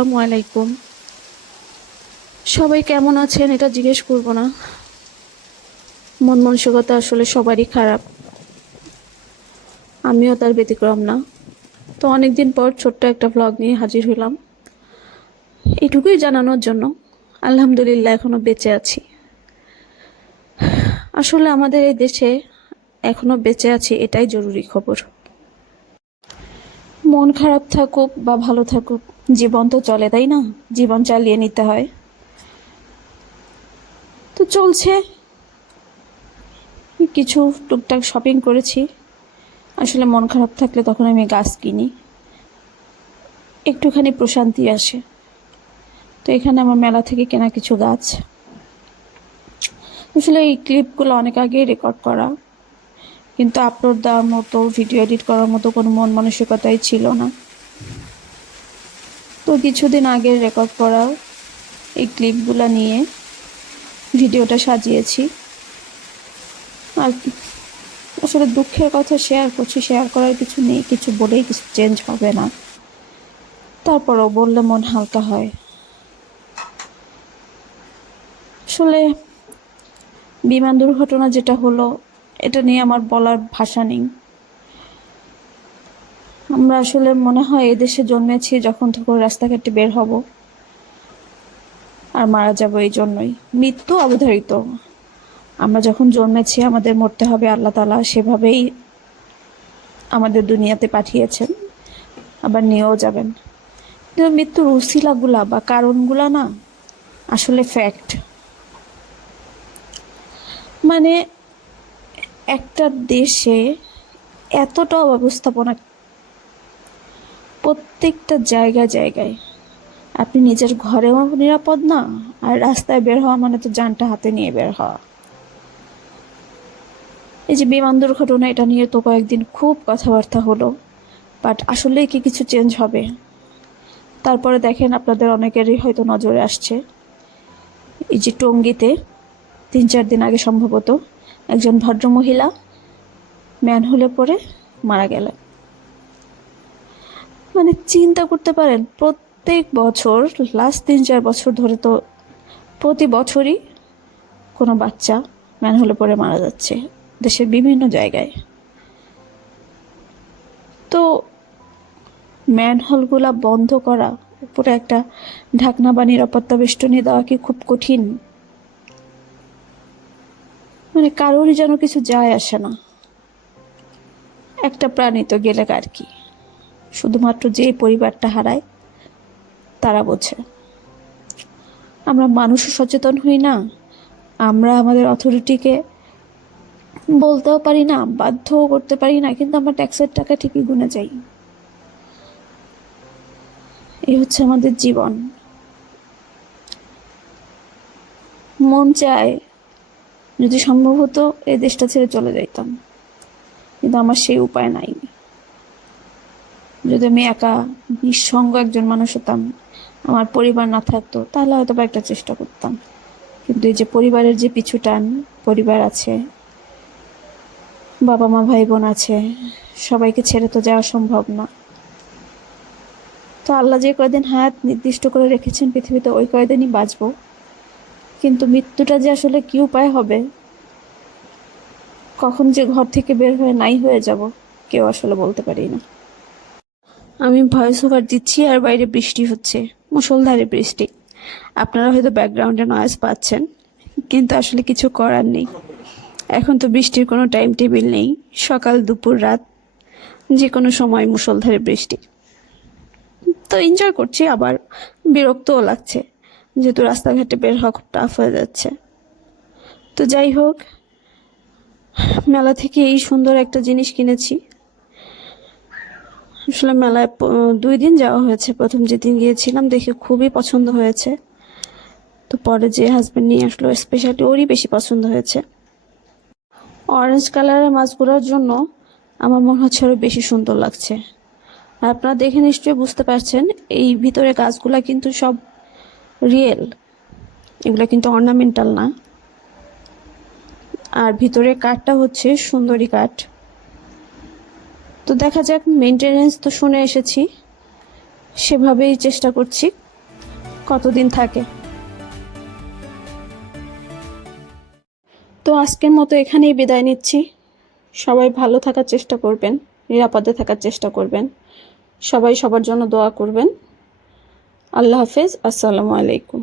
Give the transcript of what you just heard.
আসসালামু আলাইকুম। সবাই কেমন আছেন এটা জিজ্ঞেস করব না, মন মানসিকতা আসলে সবারই খারাপ, আমিও তার ব্যতিক্রম না। তো অনেকদিন পর ছোট্ট একটা ব্লগ নিয়ে হাজির হলাম, এটুকুই জানানোর জন্য আলহামদুলিল্লাহ এখনো বেঁচে আছি। আসলে আমাদের এই দেশে এখনো বেঁচে আছি এটাই জরুরি খবর। মন খারাপ থাকুক বা ভালো থাকুক, জীবন তো চলে, তাই না? জীবন চালিয়ে নিতে হয়। তো চলছে, কিছু টুকটাক শপিং করেছি। আসলে মন খারাপ থাকলে তখন আমি গাছ কিনি, একটুখানি প্রশান্তি আসে। তো এখানে আমার মেলা থেকে কেনা কিছু গাছ। আসলে এই ক্লিপগুলো অনেক আগেই রেকর্ড করা, কিন্তু আপলোড দেওয়ার মতো, ভিডিও এডিট করার মতো কোনো মন মানসিকতাই ছিল না। তো কিছুদিন আগে রেকর্ড করা এই ক্লিপগুলো নিয়ে ভিডিওটা সাজিয়েছি। আর আসলে দুঃখের কথা শেয়ার করছি, শেয়ার করার কিছু নেই, কিছু বলেই কিছু চেঞ্জ হবে না, তারপরও বললে মন হালকা হয়। আসলে বিমান দুর্ঘটনা যেটা হলো, এটা নিয়ে আমার বলার ভাষা নেই। আমরা আসলে মনে হয় এদেশে জন্মেছি যখন তখন রাস্তাঘাটে বের হব আর মারা যাব, এই জন্যই মৃত্যু অবধারিত। আমরা যখন জন্মেছি আমাদের মরতে হবে, আল্লাহ তাআলা সেভাবেই আমাদের দুনিয়াতে পাঠিয়েছেন, আবার নিয়েও যাবেন। কিন্তু মৃত্যুর উসিলাগুলা বা কারণগুলা না আসলে ফ্যাক্ট। মানে একটা দেশে এতটা অব্যবস্থাপনা, প্রত্যেকটা জায়গায় জায়গায়। আপনি নিজের ঘরেও নিরাপদ না, আর রাস্তায় বের হওয়া মানে তো জানটা হাতে নিয়ে বের হওয়া। এই যে বিমান দুর্ঘটনা, এটা নিয়ে তো কয়েকদিন খুব কথাবার্তা হলো, বাট আসলেই কি কিছু চেঞ্জ হবে? তারপরে দেখেন, আপনাদের অনেকেরই হয়তো নজরে আসছে, এই যে টঙ্গীতে 3-4 দিন আগে সম্ভবত একজন ভদ্রমহিলা ম্যানহোলে পড়ে মারা গেলেন। মানে চিন্তা করতে পারেন, প্রত্যেক বছর লাস্ট 3-4 বছর ধরে তো প্রতি বছরই কোনো বাচ্চা ম্যানহোলে পড়ে মারা যাচ্ছে দেশের বিভিন্ন জায়গায়। তো ম্যানহোলগুলা বন্ধ করা, উপরে একটা ঢাকনা বা নিরাপত্তা বেষ্টনী দেওয়া কি খুব কঠিন? মানে কারোরই যেন কিছু যায় আসে না। একটা প্রাণী তো গেলে কার কি, শুধুমাত্র যে পরিবারটা হারায় তারা বোঝে। আমরা মানুষও সচেতন হই না, আমরা আমাদের অথরিটিকে বলতেও পারি না, বাধ্যও করতে পারি না, কিন্তু আমরা ট্যাক্সের টাকা ঠিকই গুনে যাই। এই হচ্ছে আমাদের জীবন। মন চায় যদি সম্ভব হতো এই দেশটা ছেড়ে চলে যাইতাম, কিন্তু আমার সেই উপায় নাই। যদি আমি একা নিঃসঙ্গ একজন মানুষ হতাম, আমার পরিবার না থাকতো, তাহলে হয়তো বা একটা চেষ্টা করতাম। কিন্তু এই যে পরিবারের যে পিছু টান, পরিবার আছে, বাবা মা ভাই বোন আছে, সবাইকে ছেড়ে তো যাওয়া সম্ভব না। তো আল্লাহ যে কয়দিন হায়াত নির্দিষ্ট করে রেখেছেন পৃথিবীতে, ওই কয়দিনই বাঁচবো। কিন্তু মৃত্যুটা যে আসলে কি উপায় হবে, কখন যে ঘর থেকে বের হয়ে নাই হয়ে যাব, কেউ আসলে বলতে পারি না। আমি ভয়েস ওভার দিচ্ছি আর বাইরে বৃষ্টি হচ্ছে, মুষলধারে বৃষ্টি। আপনারা হয়তো ব্যাকগ্রাউন্ডে নয়েজ পাচ্ছেন, কিন্তু আসলে কিছু করার নেই। এখন তো বৃষ্টির কোনো টাইম টেবিল নেই, সকাল দুপুর রাত যে কোনো সময় মুষলধারে বৃষ্টি। তো এনজয় করছি, আবার বিরক্তও লাগছে, যেহেতু রাস্তাঘাটে বের হওয়া খুব টাফ হয়ে যাচ্ছে। তো যাই হোক, মেলা থেকে এই সুন্দর একটা জিনিস কিনেছি। আসলে মেলায় 2 দিন যাওয়া হয়েছে, প্রথম যেদিন গিয়েছিলাম দেখে খুবই পছন্দ হয়েছে, তো পরে যে হাজব্যান্ড নিয়ে আসলো স্পেশালি ওরই বেশি পছন্দ হয়েছে। অরেঞ্জ কালারের মাছগুলোর জন্য আমার মনে হচ্ছে আরও বেশি সুন্দর লাগছে। আর আপনারা দেখে নিশ্চয়ই বুঝতে পারছেন, এই ভিতরে গাছগুলা কিন্তু সব রিয়েল, এগুলো কিন্তু অর্নামেন্টাল না। আর ভিতরে কাঠটা হচ্ছে সুন্দরী কাঠ। তো দেখা যাক, মেনটেনেন্স তো শুনে এসেছি, সেভাবেই চেষ্টা করছি কতদিন থাকে। তো আজকের মতো এখানেই বিদায় নিচ্ছি। সবাই ভালো থাকার চেষ্টা করবেন, নিরাপদে থাকার চেষ্টা করবেন। সবাই সবার জন্য দোয়া করবেন। আল্লাহ হাফেজ। আসসালামু আলাইকুম।